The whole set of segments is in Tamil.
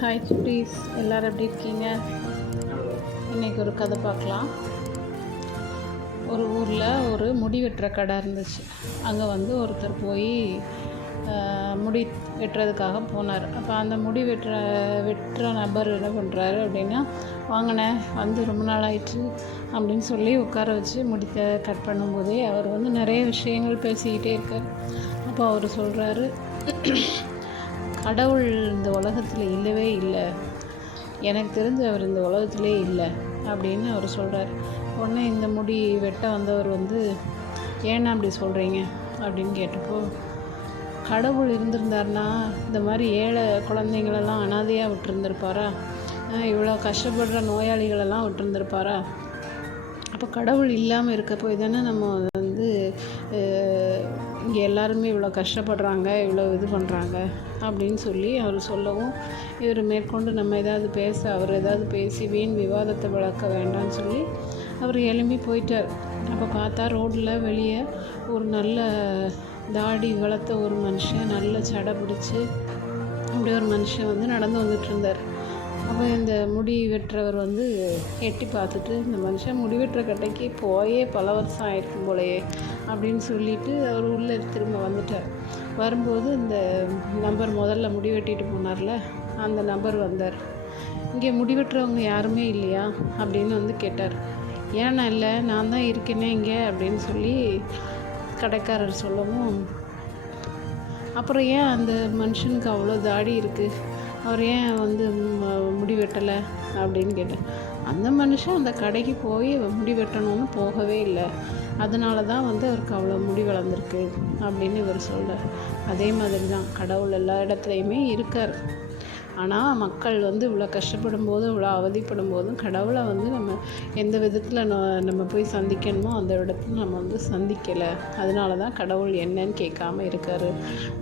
ஹாய் குட்டீஸ், எல்லோரும் எப்படி இருக்கீங்க? இன்றைக்கி ஒரு கதை பார்க்கலாம். ஒரு ஊரில் ஒரு முடி வெட்டுற கடை இருந்துச்சு. அங்கே ஒருத்தர் போய் முடி வெட்டுறதுக்காக போனார். அப்போ அந்த முடி வெட்டுற நபர் என்ன பண்ணுறாரு அப்படின்னா, வாங்கினே ரொம்ப நாள் ஆயிடுச்சு அப்படின்னு சொல்லி உட்கார வச்சு முடித்த கட் பண்ணும்போதே அவர் நிறைய விஷயங்கள் பேசிக்கிட்டே இருக்கார். அப்போ அவர் சொல்கிறாரு, கடவுள் இந்த உலகத்தில் இல்லவே இல்லை, எனக்கு தெரிஞ்ச அவர் இந்த உலகத்திலே இல்லை அப்படின்னு அவர் சொல்கிறார். உடனே இந்த முடி வெட்ட வந்தவர் ஏன்னா அப்படி சொல்கிறீங்க அப்படின்னு கேட்டப்போ, கடவுள் இருந்திருந்தார்னா இந்த மாதிரி ஏழை குழந்தைங்களெல்லாம் அனாதையாக விட்டுருந்துருப்பாரா? இவ்வளோ கஷ்டப்படுற நோயாளிகளெல்லாம் விட்டுருந்துருப்பாரா? அப்போ கடவுள் இல்லாமல் இருக்க போய் தானே நம்ம இங்கே எல்லாருமே இவ்வளோ கஷ்டப்படுறாங்க, இவ்வளோ இது பண்ணுறாங்க அப்படின்னு சொல்லி அவர் சொல்லவும், இவர் மேற்கொண்டு நம்ம அவர் ஏதாவது பேசி வீண் விவாதத்தை வளர்க்க வேண்டாம்னு சொல்லி அவர் எழும்பி போயிட்டார். அப்போ பார்த்தா ரோட்டில் வெளியே ஒரு நல்ல தாடி வளர்த்த ஒரு மனுஷன், நல்ல சடை பிடிச்சி அப்படி ஒரு மனுஷன் நடந்து வந்துட்டு இருந்தார். அப்போ இந்த முடி வெட்டுறவர் எட்டி பார்த்துட்டு, இந்த மனுஷன் முடி வெட்டுற கட்டைக்கு போயே பல வருஷம் ஆயிருக்கும் போலையே அப்படின்னு சொல்லிட்டு அவர் உள்ளே திரும்ப வந்துட்டார். வரும்போது இந்த நபர் முதல்ல முடி வெட்டிட்டு போனார்ல, அந்த நபர் வந்தார். இங்கே முடி வெட்டுறவங்க யாருமே இல்லையா அப்படின்னு கேட்டார். ஏன்னா இல்லை, நான் தான் இருக்கேனே இங்கே அப்படின்னு சொல்லி கடைக்காரர் சொல்லவும், அப்புறம் ஏன் அந்த மனுஷனுக்கு அவ்வளோ தாடி இருக்குது, அவர் ஏன் முடி வெட்டலை அப்படின்னு கேட்டேன். அந்த மனுஷன் அந்த கடைக்கு போய் முடி வெட்டணும்னு போகவே இல்லை, அதனால தான் அவருக்கு அவ்வளோ முடி வளர்ந்துருக்கு அப்படின்னு இவர் சொல்கிறார். அதே மாதிரி தான் கடவுள் எல்லா இடத்துலையுமே இருக்கார். ஆனால் மக்கள் இவ்வளோ கஷ்டப்படும் போதும் இவ்வளோ அவதிப்படும் போதும் கடவுளை நம்ம எந்த விதத்தில் நம்ம போய் சந்திக்கணுமோ அந்த இடத்துல நம்ம சந்திக்கலை. அதனால தான் கடவுள் என்னன்னு கேட்காம இருக்கார்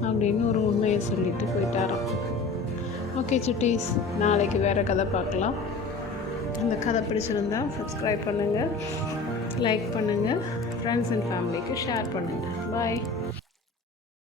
அப்படின்னு ஒரு உண்மையை சொல்லிட்டு போயிட்டாராம். ஓகே சுட்டீஸ், நாளைக்கு வேறு கதை பார்க்கலாம். அந்த கதை பிடிச்சிருந்தா சப்ஸ்கிரைப் பண்ணுங்கள், லைக் பண்ணுங்கள், ஃப்ரெண்ட்ஸ் அண்ட் ஃபேமிலிக்கு ஷேர் பண்ணுங்கள். பாய்.